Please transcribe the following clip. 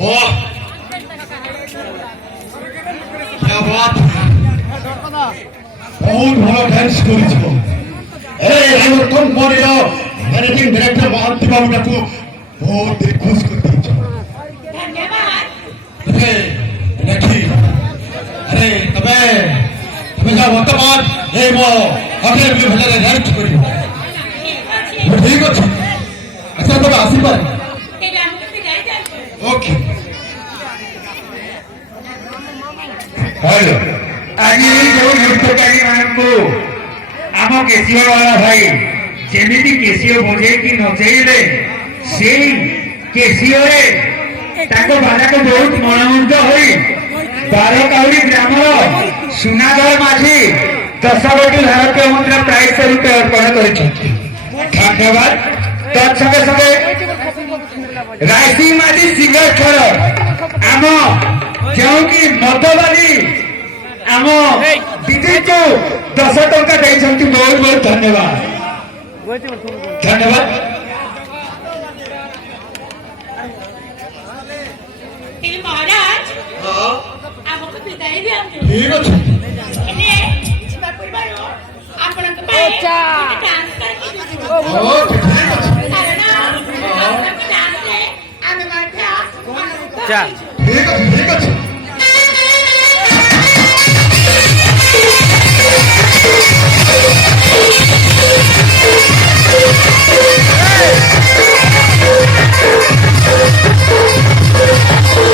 वाह क्या बात है बहुत ভালো ডান্স করেছো এই আমার কোম্পানির ম্যানেজিং ডাইরেক্টর মহান্তি বাবুটাকে बहुत खुश कर দিয়েছো धन्यवाद अरे দেখি अरे তবে তুমি যা বর্তমান এই মো আগের ভিতরে ডান্স করি ঠিক আছে আচ্ছা তবে আসিবা এটা আমি বিদায় যাচ্ছি ओके हेलो आज जो नृत्यकारी मानू आम केसीओ वाला भाई जेमिति केसीओ बजे कि नचेले से केसीओ रे ताको बाजा को बहुत मनोमुग्ध होई बारकाउरी ग्रामर सुनागढ़ माझी 10 कोटी भारतीय मुद्रा प्राइज स्वरूप अर्पण करिछथि धन्यवाद तत्संगे संगे राइसिंग माझी सिंगर थर आम जो कि मतवादी आम विजय को 10 टंका देइछन्ति बहुत बहुत धन्यवाद धन्यवाद हे महाराज हां आपको विदाय दियंतु ठीक আছে एने छिबा परिवार आपनक पाए डांस करके ओके ठीक আছে कारण आपनक डांस रे आमे माथे जा ঠিক আছে Hey!